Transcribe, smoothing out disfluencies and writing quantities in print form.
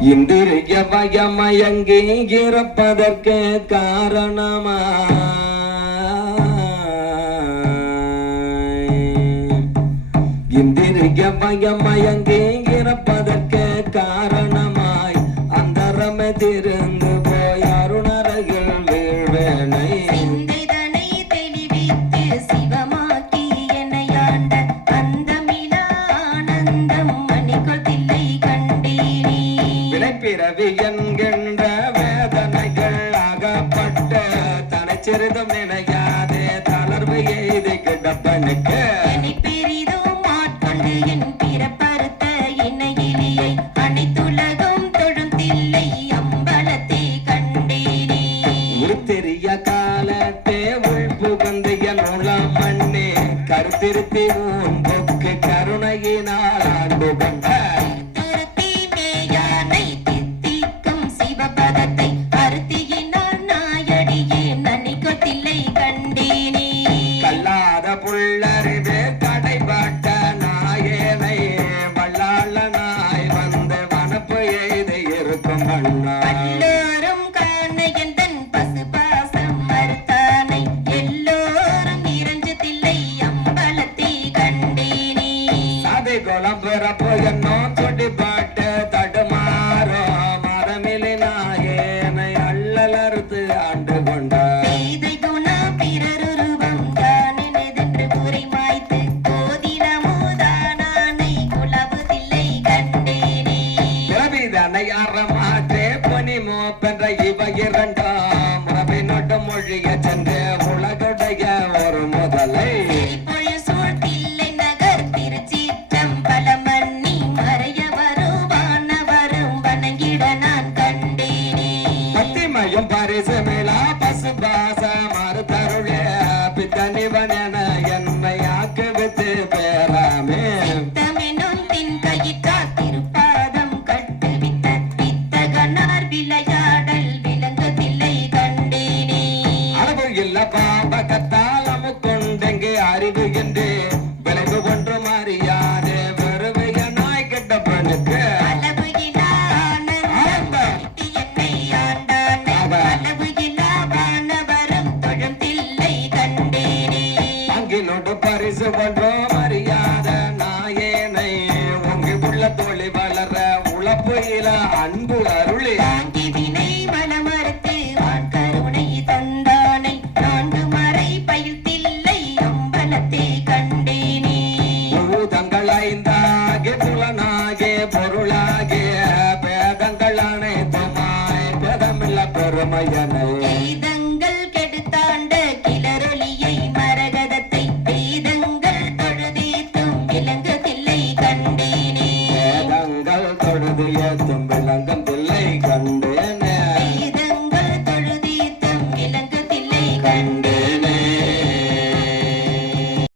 இந்திரிய பயமயங்கி இறப்பதற்கு காரணமா இந்திரிய பயமயங்கி இறப்பதற்கு காரணமாய் அந்தரமே திருந்து போய் அருணரகில் வீழ்வேனை சிந்தைதனை தெளிவித்து சிவமாக்கி என்னையாண்ட அந்தமிலா ஆனந்தம் மணிக்கொள் தில்லை கண்டேனே. வினைப்பிறவி என்கின்ற வேதனைகள் அகப்பட்ட தனச்சிறிதும் நினையாதே தளர்வு எய்து கிடப்பனுக்கு பெரிதும் ஆட்கொண்டு என் பிறப்பறுத்த இணையிலியை அனைத்துலகம் தொழும் தில்லை அம்பலத்தை கண்டேனே. உருத்தெரிய காலத்தே உள்புகந்து என் உளம் மண்ணே கருத்திருத்தி உன் பொக்கு கருணையினால் ஆண்டு கொண்ட துருத்தி மேயானை தித்திக்கும் சிவபதத்தை அருத்தியினால் நாயடியே நனிக்கொள் தில்லை கண்டேனே. கல்லாத புள்ளறிவே கடைபட்ட நாயேனை வல்லாள நாய் வந்து வனப்பு எய்து இருக்கும் அண்ணா எல்லோரும் காண எந்தன் பசுபாசம் மறுத்தானை எல்லோரும் நிறைஞ்சு தில்லை அம்பலத்தை கண்டேனே. சாதி குளம் பிறப்பு என்னோ சுடிப்பாட்டு தடுமாறோ மதமிலி நாயேனை அல்லலறுத்து ஆண்டு கொண்டார் பேதை குணா பிறருருவம் தானெனதென்று கூறி மாய்த்து கோதினமுதானானை குலவு தில்லை கண்டேனே. பிறவிதனை அறமாற்றே பனி மோப்பென்ற இவ இரண்டாம் ரவி நொட்டு மொழிய சென்று உலகுடைய ஒரு முதலை செறிப்பொழில் சூழ் தில்லை நகர் திருச்சிற்றம்பலம் மன்னி மறைய வருவானவரும் வணங்கிட நான் கண்டேனே. பத்திமையும் பரிசு மேலா பசுபாச மறுதருளே பித்தனிவன் என என்னை ஆக்குவித்து பேராமே சித்தமெனும் தின் கயிற்றால் திருப்பாதம் கட்டுவித்த வித்தகனார் விளையாடல் விளங்கு தில்லை கண்டேனே. அளவு இல்ல பாபகத்தால் அமுக்கொண்டெங்கு அறிவு என்று விளைவு ஒன்று மாறியாதே வெறுவைய நாய் கெட்ட பெண்ணுக்கு அளவு இலா ஆனந்தம் என்னை ஆண்டானை அளவு இலா வானவரும் தொழும் தில்லை கண்டேனே. அங்கிலோடு பரிசு ஒன்றோம் அறியாத நாயேனை உங்கி உள்ள தோழி வளர உழப்பு இல அன்பு அருளி தாங்கி வினை மனமறுத்து வான் கருணை தந்தானை நான்கு மறை பயில் தில்லை அம்பலத்தை கண்டேனே. பூதங்கள் ஐந்தாகி புலனாகி பொருளாகி பேதங்கள் அனைத்துமாய் பேதமில்ல பெருமையனை